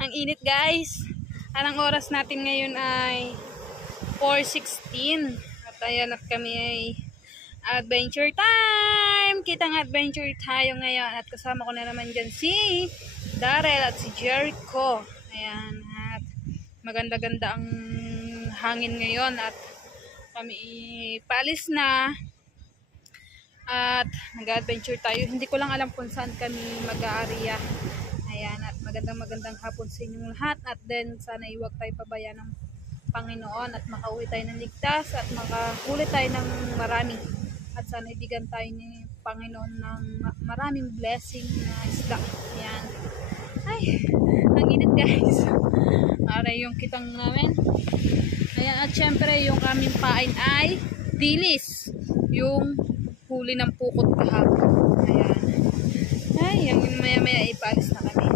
Ang init guys. Anong oras natin ngayon ay 4:16. At ayan at kami ay adventure time. Kitang adventure tayo ngayon. At kasama ko na naman dyan si Darrell at si Jericho. Ayan. At maganda-ganda ang hangin ngayon. At kami paalis na. At mag-adventure tayo. Hindi ko lang alam kung saan kami mag-aarya. Ayan, at magandang hapon sa inyong lahat. At then, sana iwag tayo pabaya ng Panginoon at makauwi tayo ng ligtas at makahuli tayo ng marami. At sana ibigyan tayo ni Panginoon ng maraming blessing na isda. Ayan. Ay, ang init guys. Para yung kitang namin. Ayan, at syempre yung aming pain ay dilis. Yung huli ng pukot kahapon. Ayan. Ay, yung maya-maya ipaalis na kami.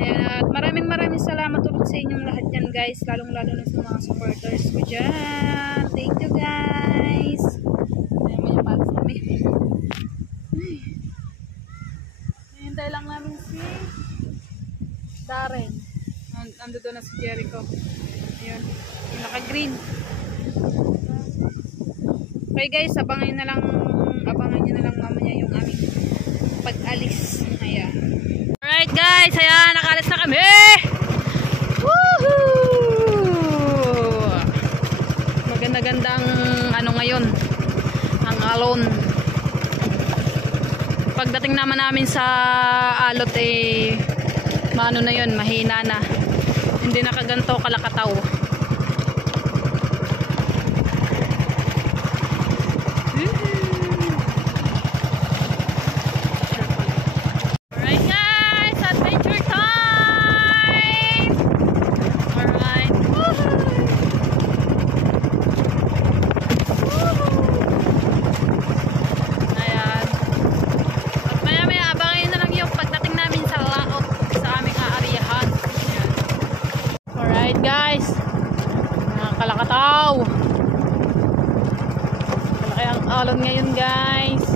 Ayan, at maraming salamat ulit sa inyong lahat yan guys. Lalong-lalo na sa mga supporters ko dyan. Thank you guys. Ayan, may ipaalis kami. Ay. Hintay lang namin si Darren. Ando doon na si Jericho. Ayan, yung naka-green. Okay guys, abangan nyo na lang mamaya yung aming pag-alis. Ayan. Alright guys, ayan, nakalis na kami. Woohoo! Maganda-gandang ano ngayon, ang alon. Pagdating naman namin sa alot maano na yun, mahina na. Hindi nakaganto kalakataw. Guys, kalakataw. Malaki ang alon ngayon guys.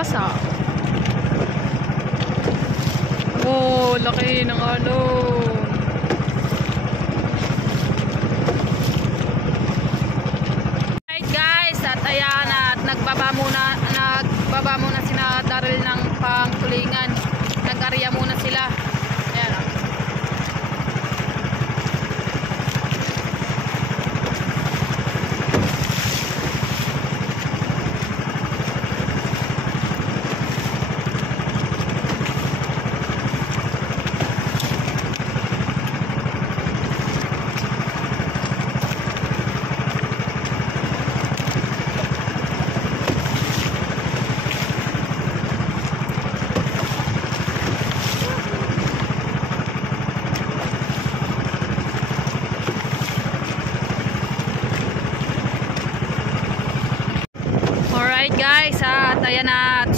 Basa. Oh, laki ng alon. Right guys, at ayan at nagbaba muna sina Darrell ng pangkulingan. Nag-arya muna sila. Ayan.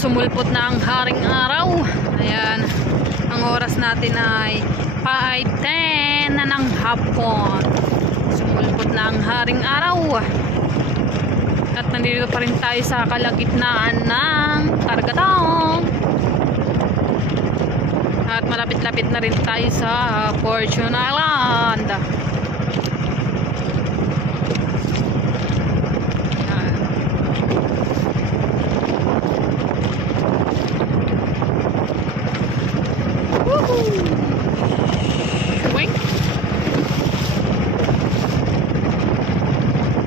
sumulpot na ang haring araw. Ayan, ang oras natin ay 5:10 na ng hapon. Sumulpot na ang haring araw. At nandito pa rin tayo sa kalagitnaan ng Karagatan. At malapit-lapit na rin tayo sa Fortune Island.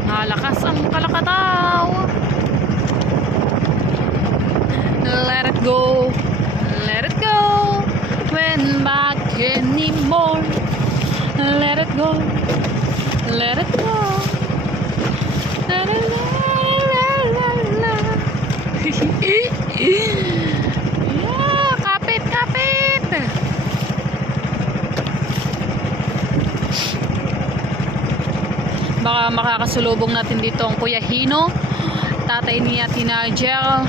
Nalakas ang Kalakataw. Let it go, let it go, when back anymore. Let it go, let it go. La la la la la. Yeah, kapit, kapit. Baka makakasulubong natin dito ang Kuya Hino, tatay ni Ate Nigel.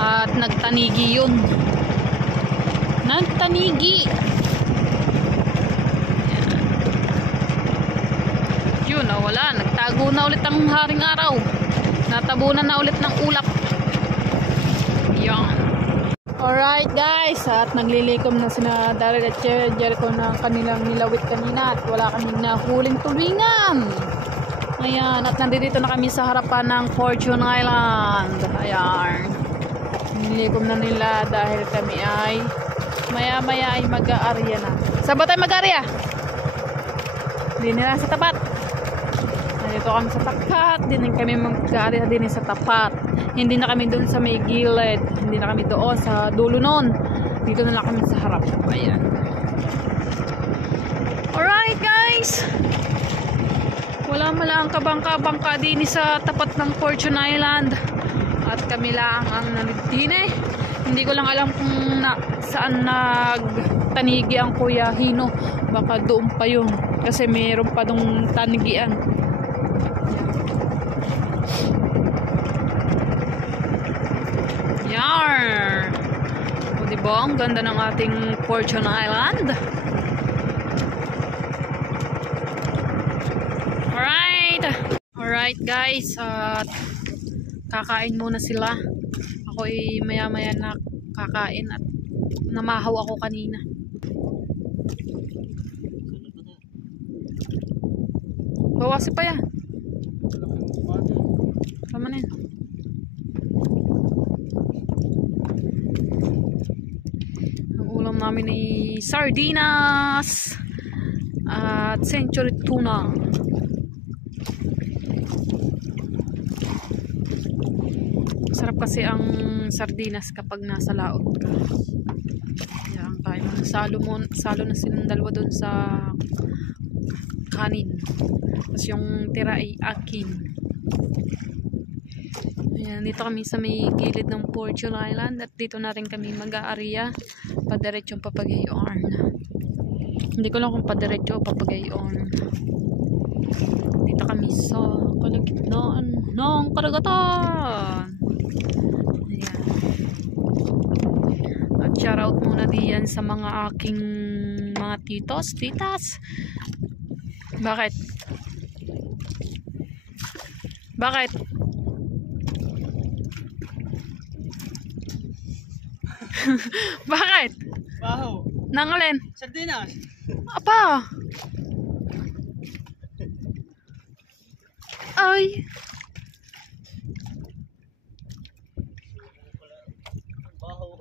At nagtanigi yun. Nagtanigi. Yun, wala. Nagtago na ulit ang haring araw. Natabunan na ulit ng ulap. Yan. Alright guys, at naglilikom na sina Daryl at Jericho ng kanilang nilawit kanina at wala kaming nahuling tulingan. Ayan, at nandito na kami sa harapan ng Fortune Island. Ayan, nililikom na nila dahil kami ay maya-maya ay mag-aarya na. Saan ba tayo mag-aarya? Hindi nila sa tapat. Nandito kami sa tapat, din kami mag-aarya din sa tapat. Hindi na kami doon sa may gilid. Hindi na kami doon sa dulo nun. Dito na lang kami sa harap. Ayan. Alright guys. Wala malang kabangka-bangka din sa tapat ng Fortune Island. At kami lang ang nandito eh. Hindi ko lang alam kung saan nagtanigi ang Kuya Hino. Baka doon pa yun. Kasi mayroon pa dong tanigian. Yar! O diba? Ang ganda ng ating Fortune Island. Alright! Alright guys, at kakain muna sila. Ako ay maya-maya na kakain at namahaw ako kanina. Bawasi pa yan. Tama na yan. Namin ay sardinas at century tuna. Sarap kasi ang sardinas kapag nasa laot ka. Yan tayo. Salo na silang dalawa dun sa kanin. Tapos yung tira ay akin. Ayan, dito kami sa may gilid ng Fortune Island at dito na rin kami mag-aarya. Padiretsyo ang Papagayon. Hindi ko lang kung padiretsyo o Papagayon. Dito kami sa kalagitnaan ng Karagatan. Ayan. At shoutout muna diyan sa mga aking mga titos, titas. Bakit? Bakit? Bakit? Wow. Nangalin? Sardinas. Apa? Ay. Wow.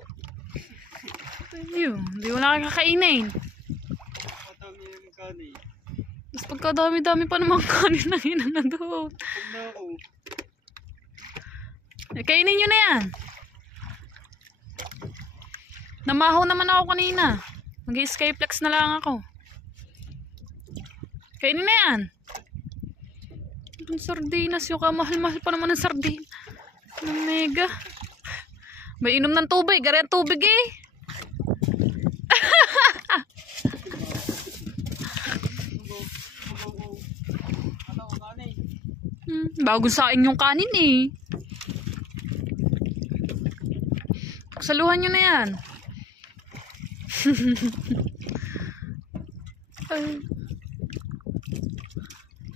Ayun, hindi mo na kakainin. Matami yung kanin. Mas pagkadami-dami pa naman kanin na yun na doon. Ano ako? Kainin nyo na yan. Namahaw naman ako kanina. Mag-skyflex na lang ako. Kainin na yan. Yung sardinas yung kamahal-mahal pa naman ng sardin. Ng mega. May inom ng tubig. Gari ang tubig eh. Bagong saing yung kanin eh. Saluhan nyo na yan. Ay.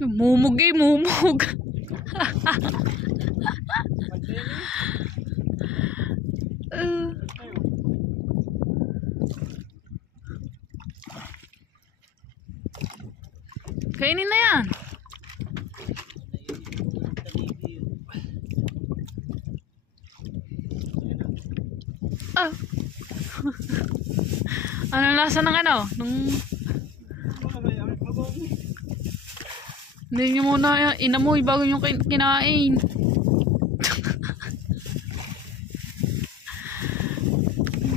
Mumug eh, mumug. Kainin na yan. Ah. Anong lasa ng ano? Hindi nyo muna inamoy bago nyo kinain.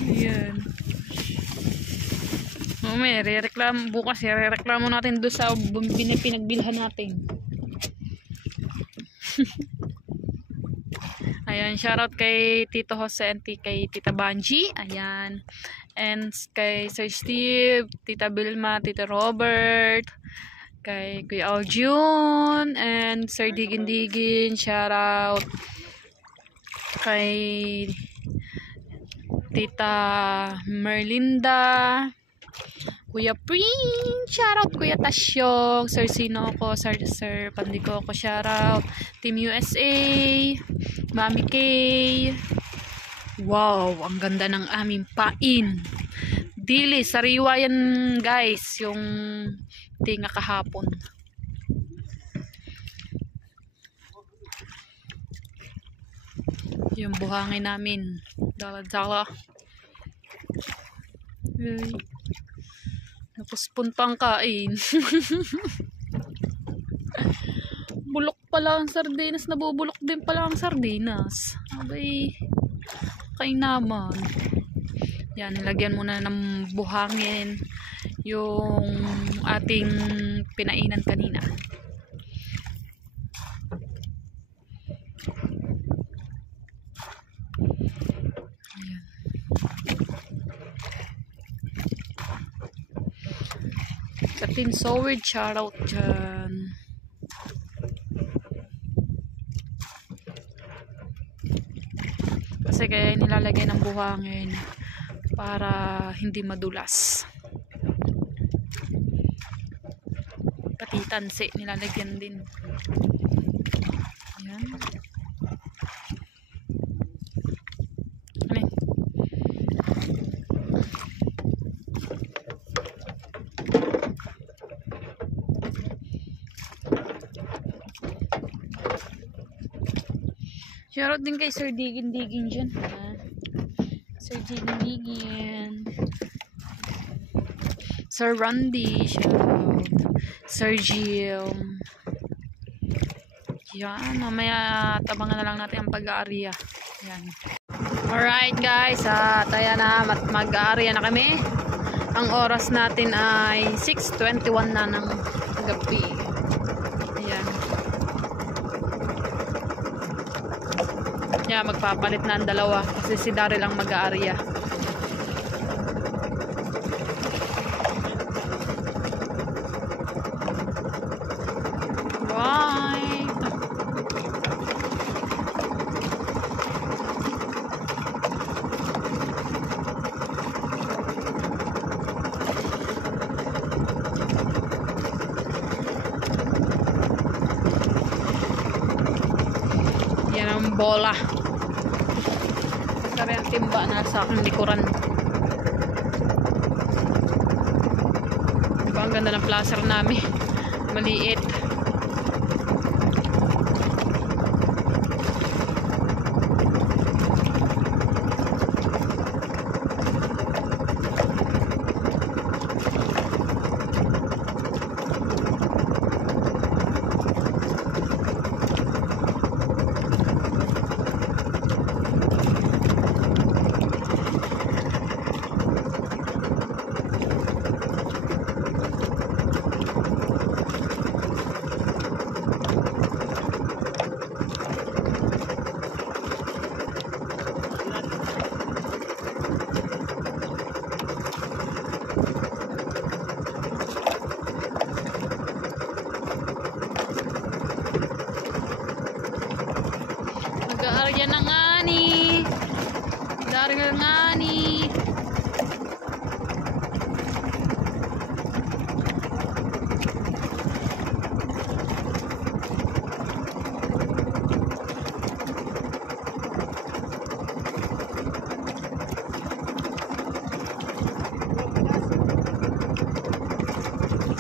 Ayan. May re-reklamo bukas, re-reklamo natin doon sa pinagbilhan natin. Ayan, shoutout kay Tito Jose and kay Tita Banji. Ayan. And kay Sir Steve, Tita Vilma, Tita Robert, kay Kuya Aljun, and Sir Digin. Shoutout kay Tita Merlinda, Kuya Pring, shoutout Kuya Tasyong, Sir Sinoco, Sir Pandikoko, shoutout Team USA, Mami Kay. Wow, ang ganda ng aming pain. Dili, sariwa yan guys, yung tinga kahapon. Yung buhangin namin. Dala-dala. Napuspun pang kain. Bulok pala ang sardinas. Nabubulok din pala ang sardinas. Abay, kain naman. Yan, nilagyan muna ng buhangin yung ating pinainan kanina. Ayan. Katin Soward, shoutout dyan. Kasi kaya nilalagay ng buhangin para hindi madulas. Pati tansi nilalagyan din. Ayan. Ayan. Shoutout din kay Sir Digin dyan. Sir Digin. Sir Randy. Shoutout. Sir Jill. Yan. Mamaya tabangan na lang natin ang pag-aarya. Yan. Alright guys. Ayan na. Mag-aarya na kami. Ang oras natin ay 6:21 na ng gabi. Ayan. Yeah, magpapalit na ang dalawa kasi si Daryl ang mag-aarya. Bye! Yan ang bola. Kaya ang timba na sa aking likuran. Diba, ang ganda ng placer namin. Maliit.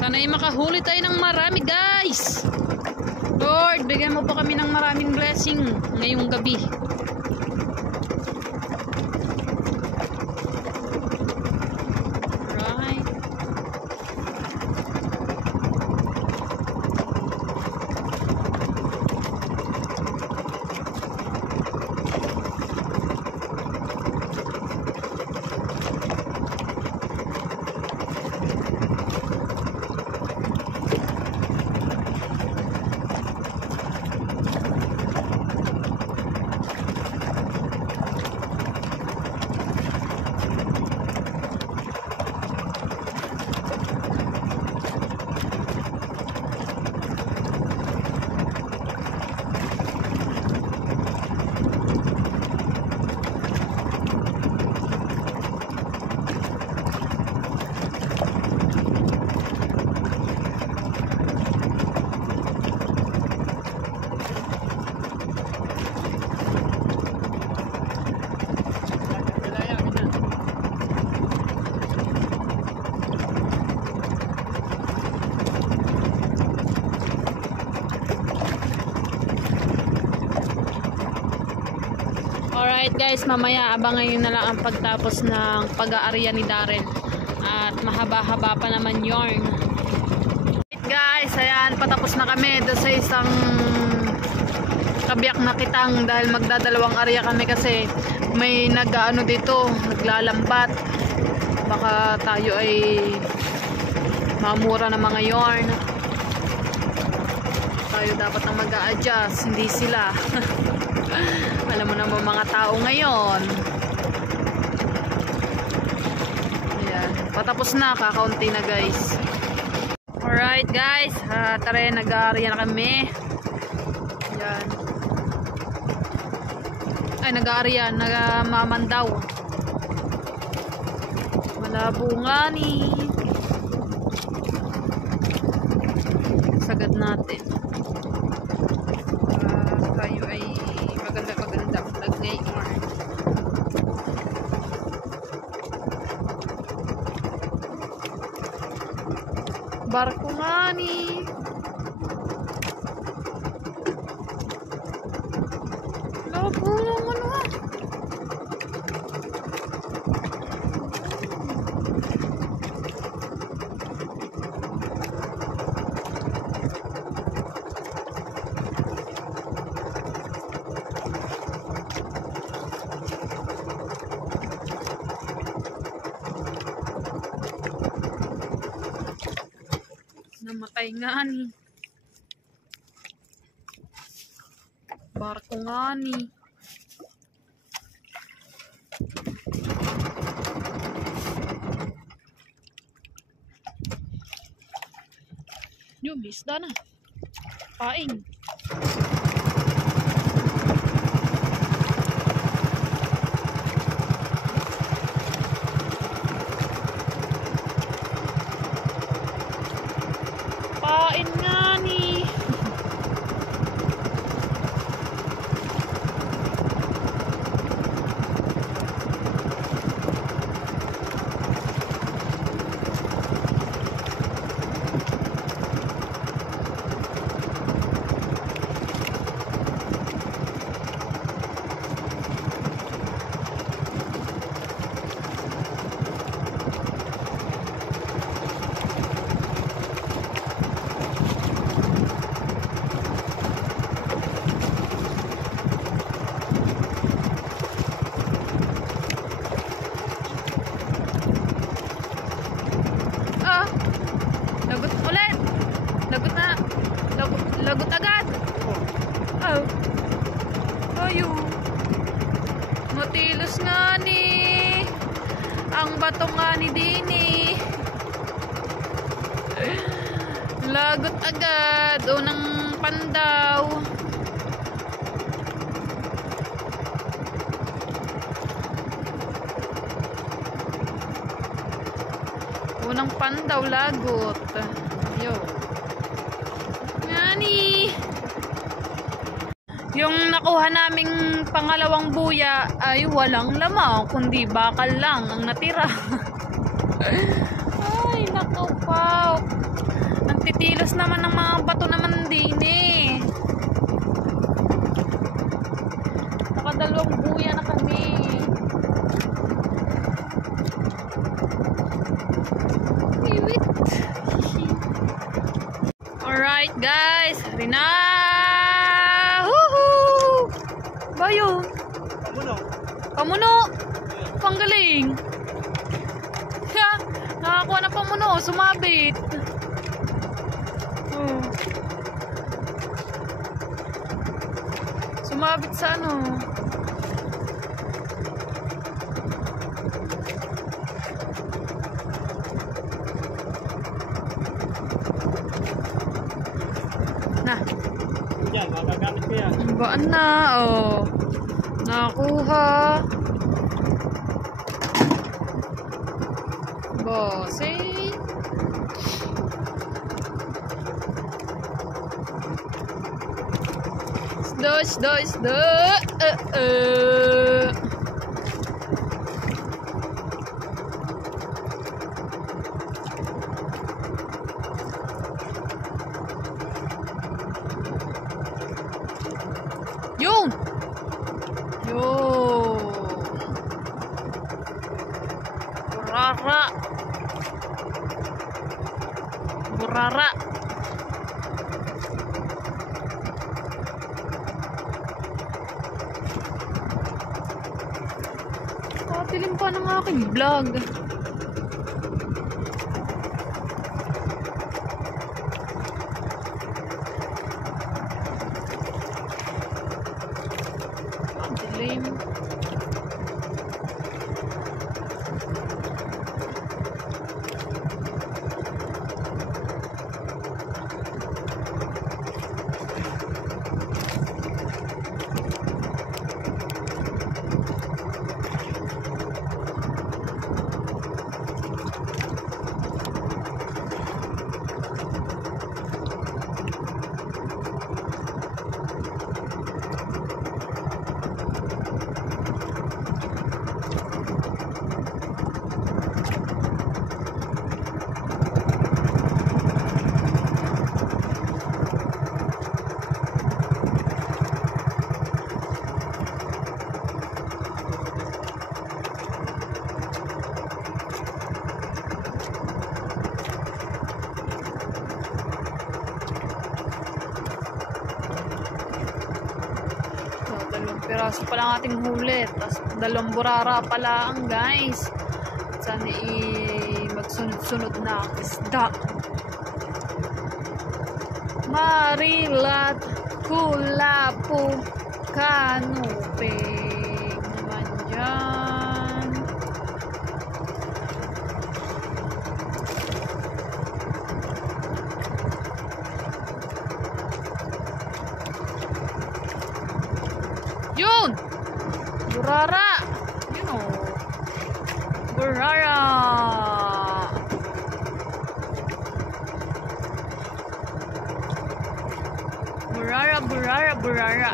Sana'y makahuli tayo ng marami, guys. Lord, bigyan mo po kami ng maraming blessing ngayong gabi. Right. Alright guys, mamaya abangan nyo na lang ang pagtapos ng pag-aarya ni Darren. At mahaba-haba pa naman yarn. Alright guys, ayan, patapos na kami doon sa isang kabiyak na kitang dahil magdadalawang arya kami kasi may nag-ano dito, naglalambat. Baka tayo ay mamura ng mga yarn. Tayo dapat na mag-a-adjust, hindi sila. Alam mo naman mga tao ngayon. Ayan, patapos na, kakaunti na guys. Alright guys, tara, nag-aarya na kami. Ayan. Ay, nag-aarya, nagmamandaw. Malabo nga ni. Sagad natin. Tayo ay maganda nag-ngayon. Barko nga ni. Labo lang ano ha. Namatay nga ni. Barko nga ni. Yung bisda na. Paing. Pain nga ni. Lagot ulit. Lagot na. Lagot agad. Oh. Ayo. Matilos nga ni. Ang bato nga ni Dini. Lagot agad. Unang pandaw. Unang pandaw, lagot. Yo. Nani. Yung nakuha naming pangalawang buya ay walang lamang, kundi bakal lang ang natira. Ay, naku. Wow! Ang titilas naman ng mga bato naman din eh. Nakadalawang buya na kami. Iwit. Alright guys, Rina! Woohoo! Bayo! Pamuno. Pamuno! Panggaling! Kaya, nakakuha na pamuno, sumabit. Sumabit sa ano. Na. Yan, magagamit ko yan. Baan na, oh. Nakuha. Bossing. Isda. Yun! Yun! Burara! Katilim pa ng aking vlog. Katilim. Piraso pa lang ating huli. Tapos dalawang burara pala ang guys. Sana magsunod-sunod na isda. Marilat, kulapo, kanuping naman dyan. Yun! Burara! Yun o. Burara! Burara.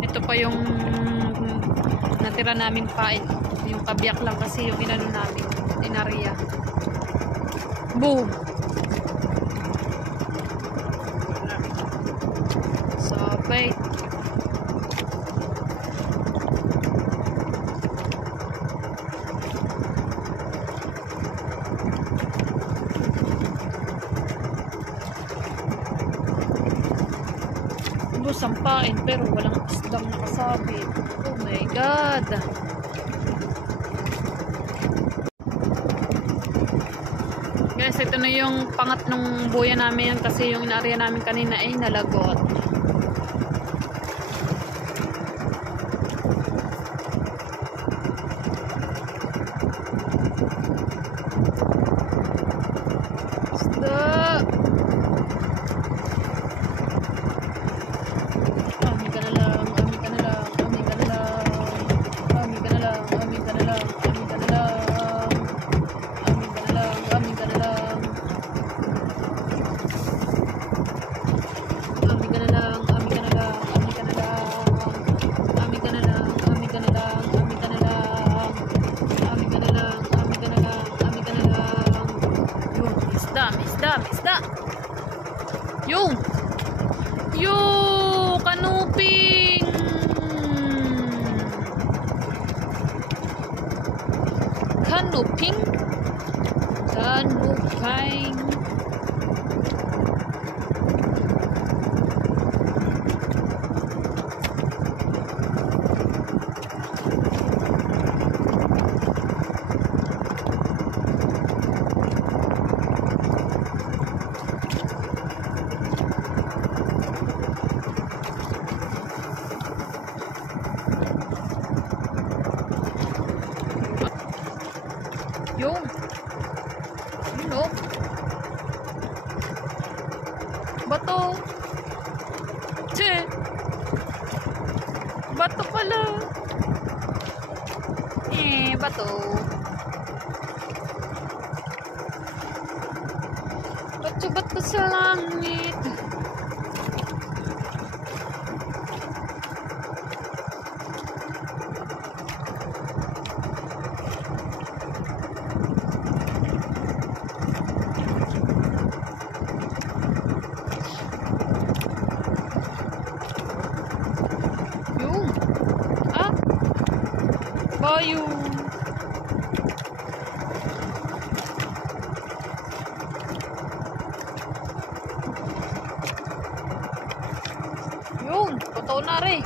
Ito pa yung natira namin pain. Yung kabiyak lang kasi yung inano namin. Inariya. Boom! Sabay. Ubus ang pain pero walang isdang nakasabit. Oh my God! Guys, ito na yung pangatlong buya namin kasi yung inariya namin kanina ay nalagot. Isda! isda, may isda. Yung. Yung kanuping. Kanuping. Kanuping. Yung. Yun o. Bato. Che. Bato pala. Bato. Bato-bato sa langit. Bayo. Yun, totoo na rin.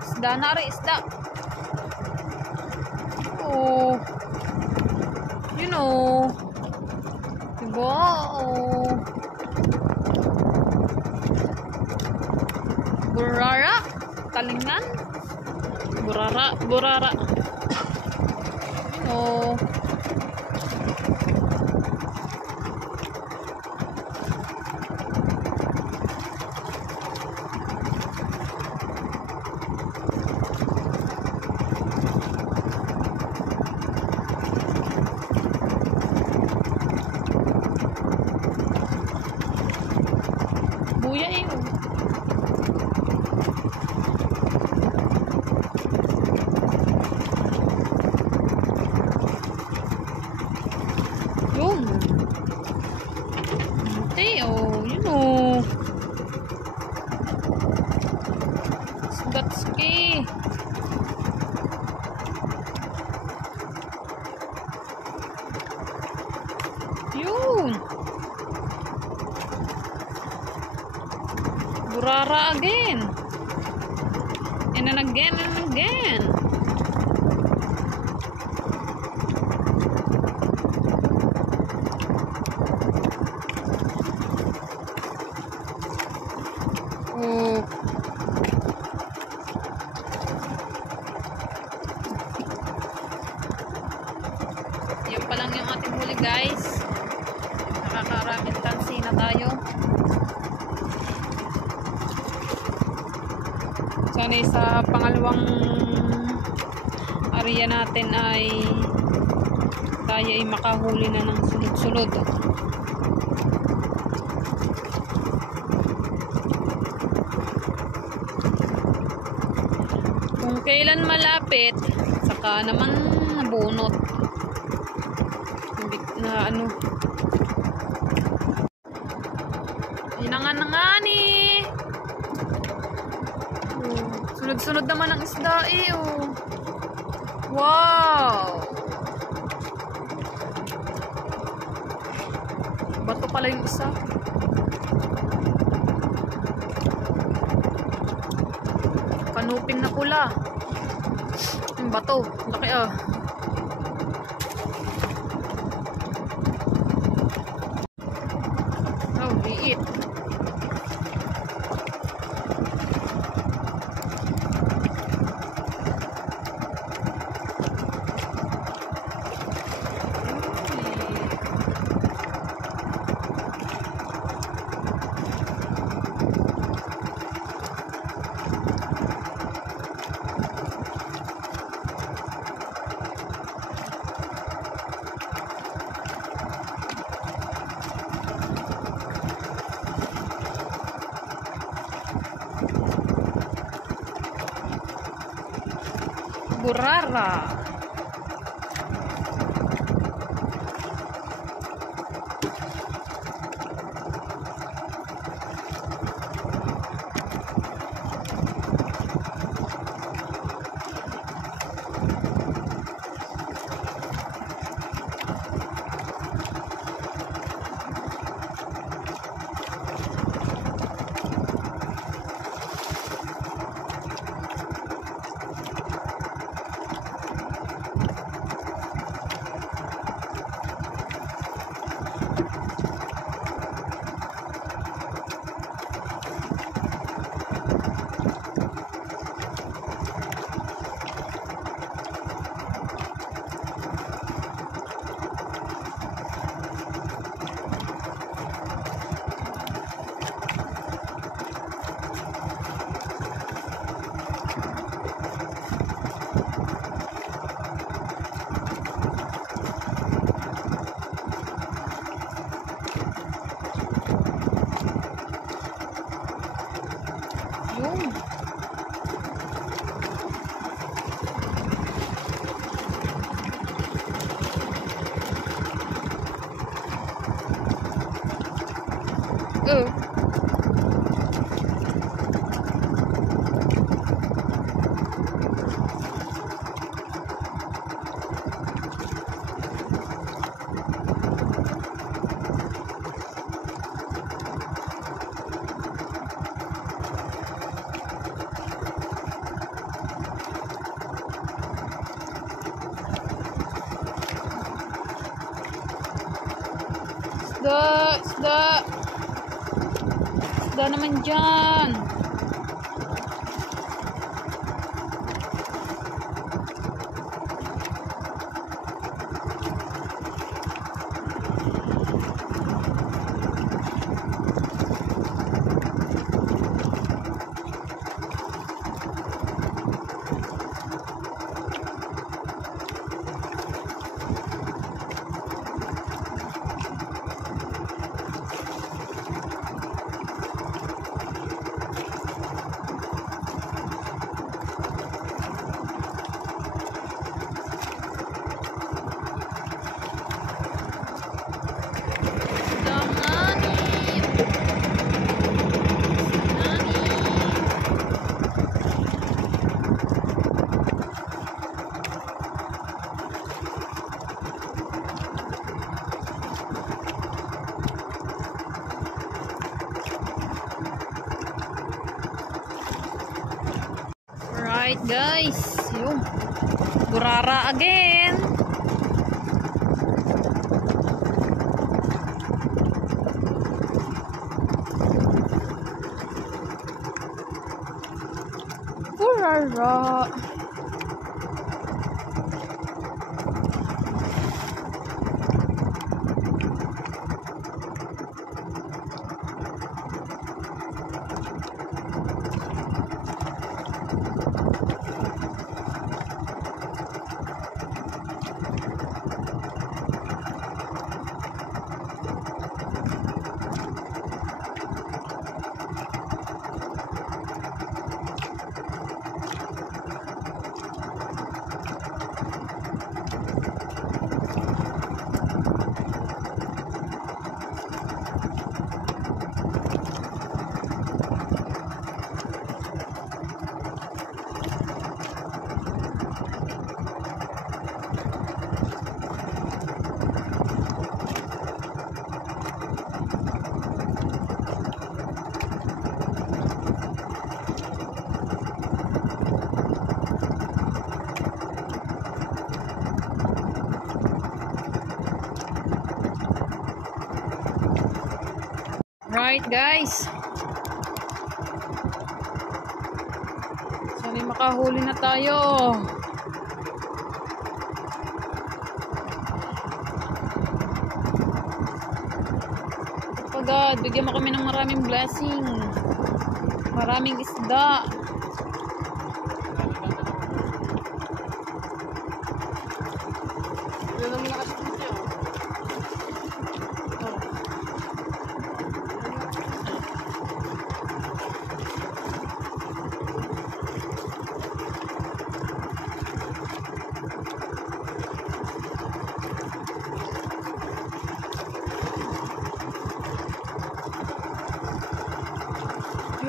Isda na rin, isda. Oh. You know. Diba? Oh. Burara. Talingan. Burara. Burara. Oh. Buya eh. Yun. Hindi, oh. Yun, oh. Sgatski. Yun. Burara again. And again and again. Oh. Yan pa lang yung ating huli, guys. Nakakaraming tansi na tayo. Sana sa pangalawang area natin ay tayo ay makahuli na ng sunod-sunod. Kung kailan malapit, saka naman nabunot. Hindi na ano. Inangan-angani. Sunod-sunod naman ang isda eh, oh. Wow! Bato pala yung isa. Kanuping na pula. Yung bato. Laki ah. Oh, liit. Burara. Oh. Isda naman dyan. Alright guys, yung burara again. Burara. Right guys, sana makahuli na tayo. Oh God, bigyan mo kami ng maraming blessing, maraming isda.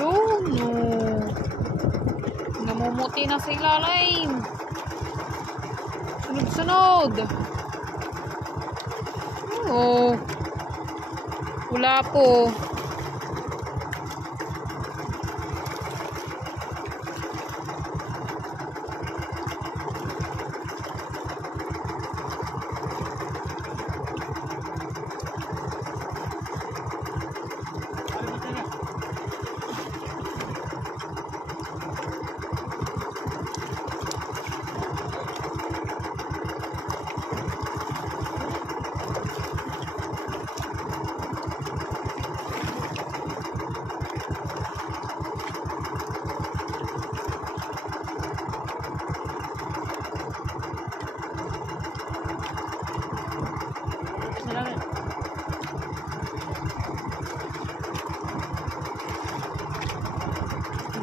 Yun, no. Namumuti na sa ilalim. Sunod-sunod. Oh. Wala po.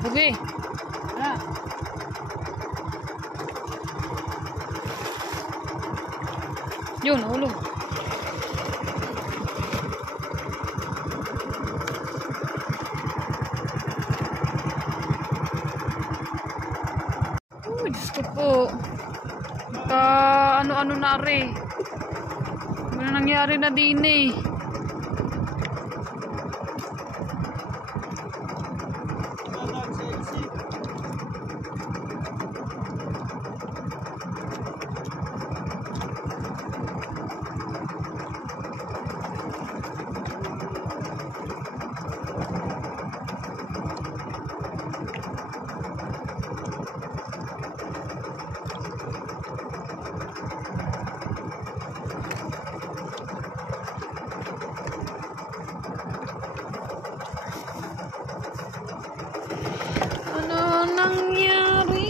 Bugi. Wala. Yun, ulo. nangyari? Ano nangyari na din eh? Dadaan sa LC. Ano nangyari?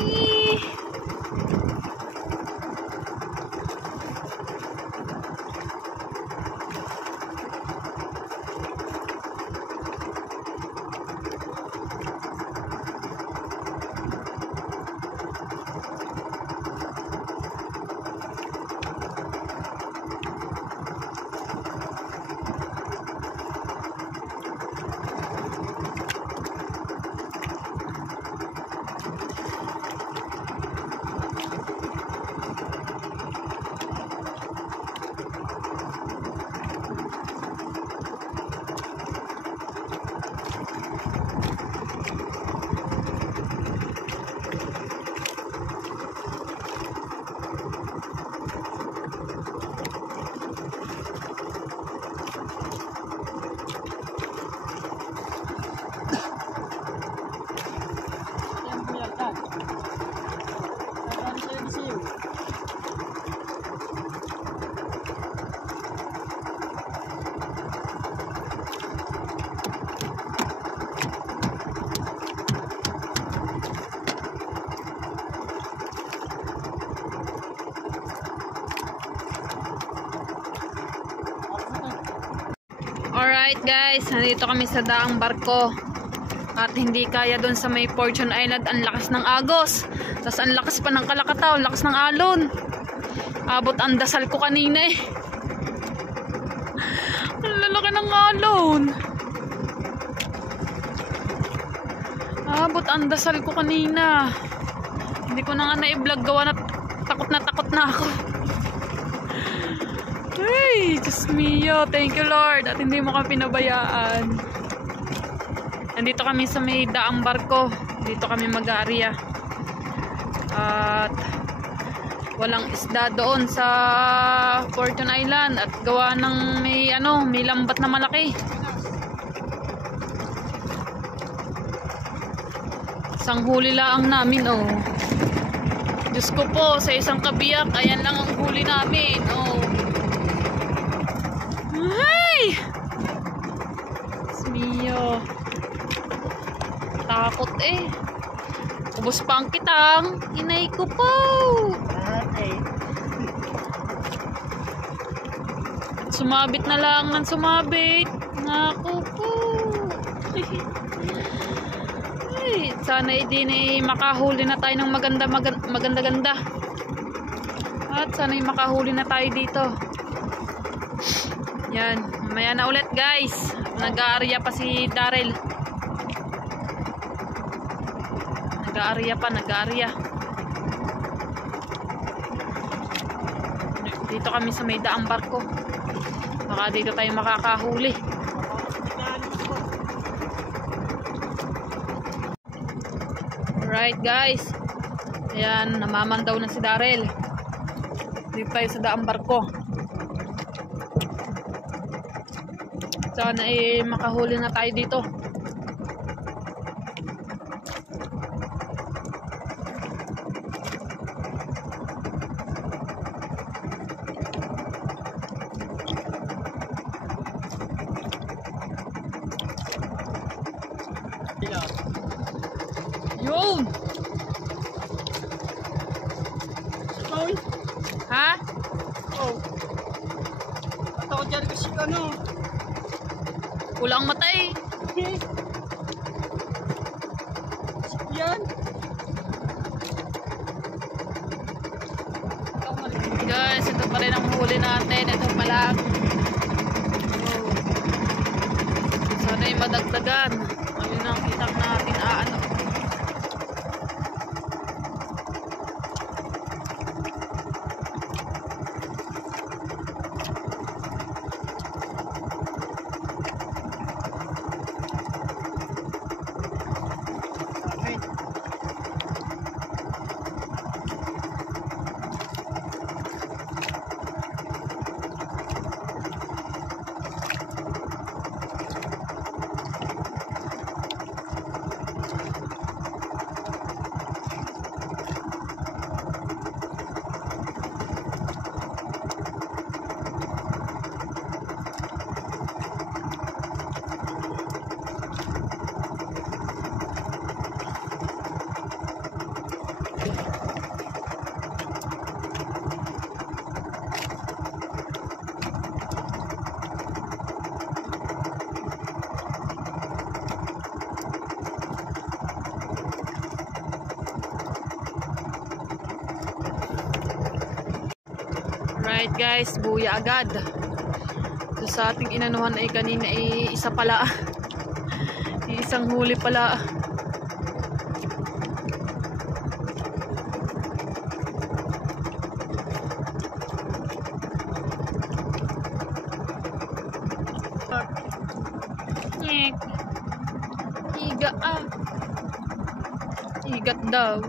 Yan po yan. Dadaan sa LC. Alright guys, nandito kami sa daang barko. At hindi kaya doon sa may Fortune Island, ang lakas ng agos. Tapos ang lakas pa ng Kalakataw, ang lakas ng alon. Abot ang dasal ko kanina eh. Ang lalaki ng alon. Abot ang dasal ko kanina. Hindi ko na nga na-vlog gawa na takot na ako. Hey, Diyos mio, thank you Lord. At hindi mo kami pinabayaan. Nandito kami sa may daang barko. Dito kami mag-aarya. At walang isda doon sa Fortune Island. At gawa ng may lambat na malaki. Isang huli lang namin, oh. Diyos ko po, sa isang kabiyak, ayan lang ang huli namin, oh. Ay! Diyos mio. Takot eh. Ubus pa ang kitang. Inay ko po. At sumabit na lang ng sumabit. Naku po. Ay, sana din makahuli na tayo ng maganda-ganda. At sana makahuli na tayo dito. Yan. Mamaya na ulit guys. Nag-aarya pa si Daryl. Nag-aarya. Dito kami sa may daang barko. Baka dito tayo makakahuli. Alright guys. Ayan, namamandaw na si Daryl. Dito tayo sa daang barko. Sana makahuli na tayo dito. Yun! Oy! Ha? Oh! At ako dyan kasi ano? Kulang mata eh. Yan! Guys, ito pa rin ang huli natin. Ito pa lang. Sana yung madagdagan. Ayun ang itak natin. Ano. Alright guys, buya agad. So, sa ating inanuhan ay kanina ay isa pala. Isang huli pala. Nyek. Iga ah. Igat daw.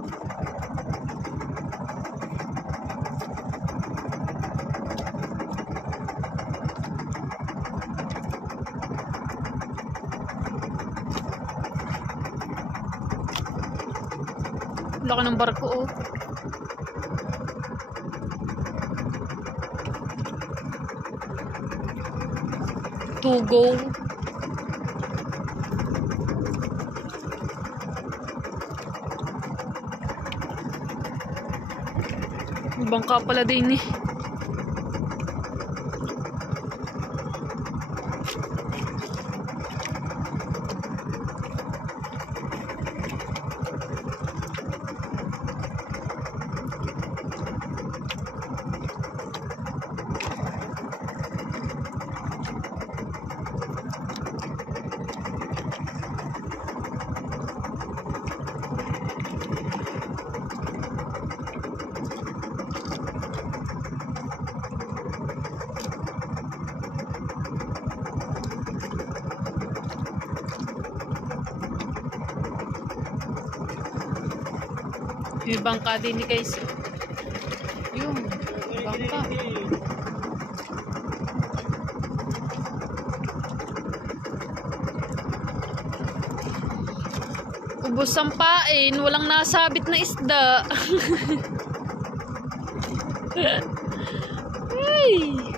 Laki ng barko oh. To go. Bangka pala din eh. May bangka din ni guys. Yung bangka. Ubos ang pain, walang nasabit na isda. Hey.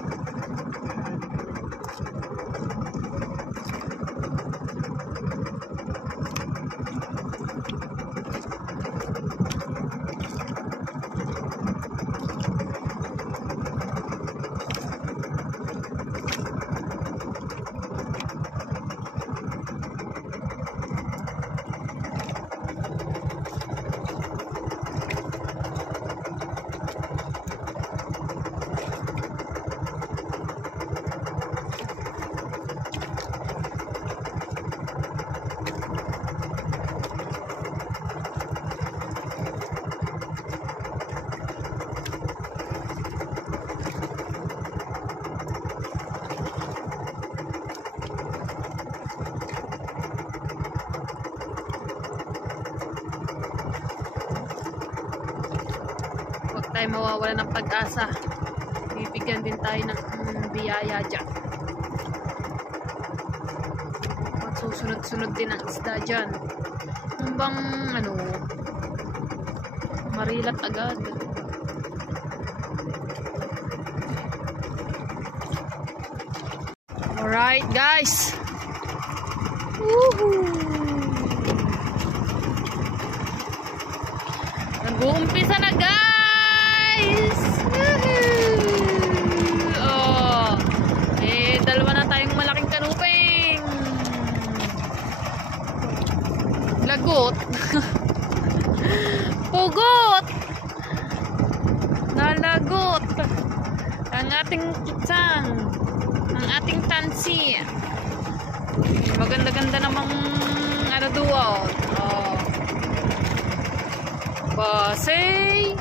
Tayo mawawala ng pag-asa. Bibigyan din tayo ng biyaya dyan. Magsusunod-sunod din ang isda dyan. Kung bang ano, marilat agad. Alright guys. Woohoo! Nag-uumpisa na guys! Oh, dalawa na tayong malaking kanuping. Lagot. Pugot. Nalagot. Ang ating kitsang. Ang ating tansi. Maganda-ganda namang ano doon. Oh. Basay.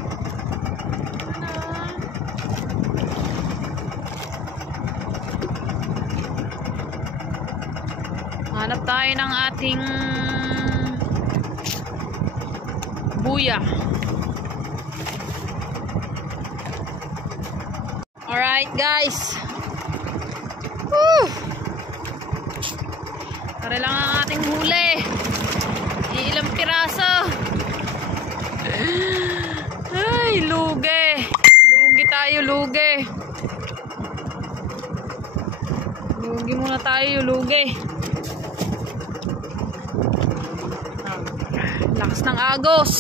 Hanap tayo ng ating buya. Alright guys. Woo! Tara lang ang ating huli. Ilang piraso. Ay, lugi. Lugi tayo, lugi. Lugi muna tayo, lugi. Lakas ng agos.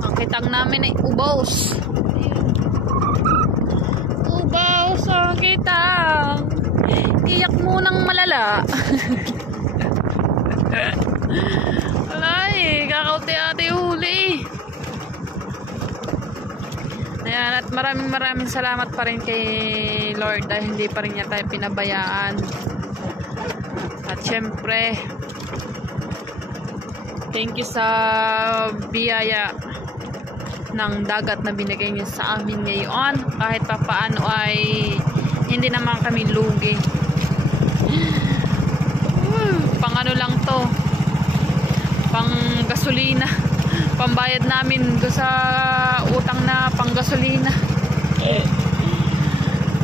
Ang kitang namin ay ubaws. Ubaws ang kitang. Iyak munang malala. Wala eh, kakauti ate huli. Ayan, at maraming salamat pa rin kay Lord dahil hindi pa rin niya tayo pinabayaan. At syempre, thank you sa biyaya ng dagat na binigay niyo sa amin ngayon. Kahit pa paano ay hindi naman kami lugi. Pang ano lang to, pang gasolina, pambayad namin do sa utang na pang gasolina.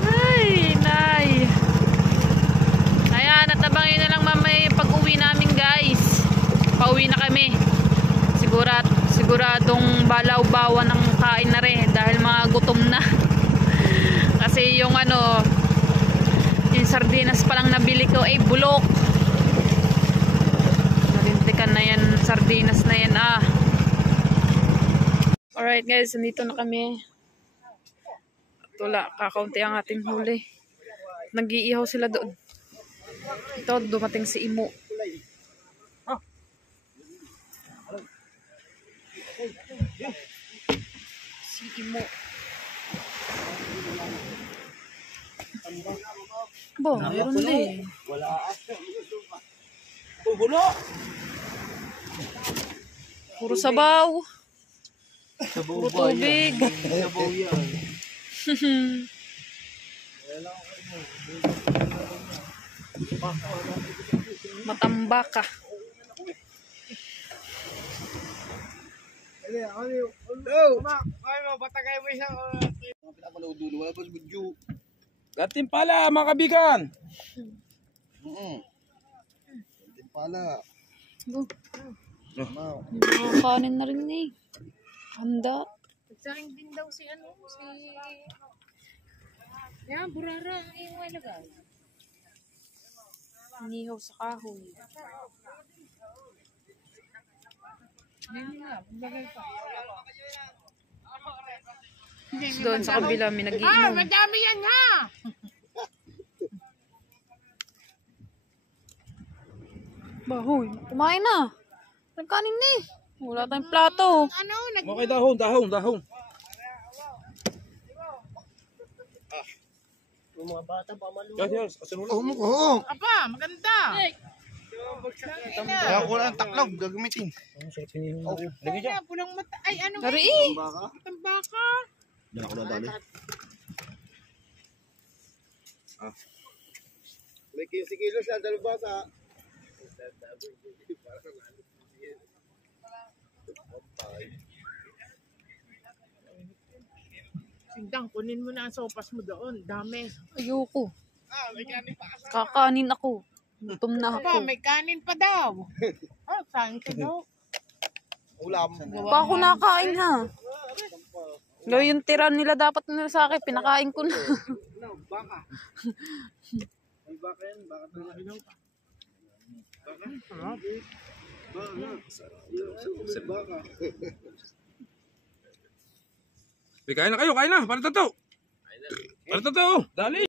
Ay, nay. Ayan, at abangin na lang mamay pag-uwi namin, guys. Pauwi na kami. Siguradong balaw-bawan ng kain na rin dahil mga gutom na. Kasi yung ano, yung sardinas pa lang nabili ko ay bulok. Nalintikan na yan, sardinas na yan Alright guys, nandito na kami. At wala, kakaunti ang ating huli. Nag-iihaw sila doon. Ito, dumating si Imo. Si Imo. Bo, mayroon din. Wala asa. Bulo. Puro sabaw. Puro tubig. Sabaw yan. Matambaka. Gatimpala mga kabigan. Gatimpala. Kanin na rin eh. Handa. Sayang din daw si yan, burara yung ilagay. Inihaw sa kahoy. Hindi na, bagay pa. Doon sa kabila may nag-iinom. Madami yan ha! Bahoy, kumain na. Nagkanin na eh. Wala tayong plato. Okay, dahon. Yung mga bata pa maluto. Yes, Apa, maganda. Kaya ko lang taklaw, gagamitin. Lagi dyan. Pulang mata. Ay, ano Dari eh. Tambaka. Diyan ako nadali. May kilo siya, dalubasa. Sindang, kunin mo na ang sopas mo doon. Dami. Ayoko. Kakanin ako. Gutom na Apa, ako. may kanin pa daw. Saan ka daw? Ulam. Pa ako nakain ha. Yung tira nila dapat nila sa akin. Pinakain ko na. Baka. May baka yan, baka talaga. Baka. Kain na kayo, kain na. Para tato. Dali.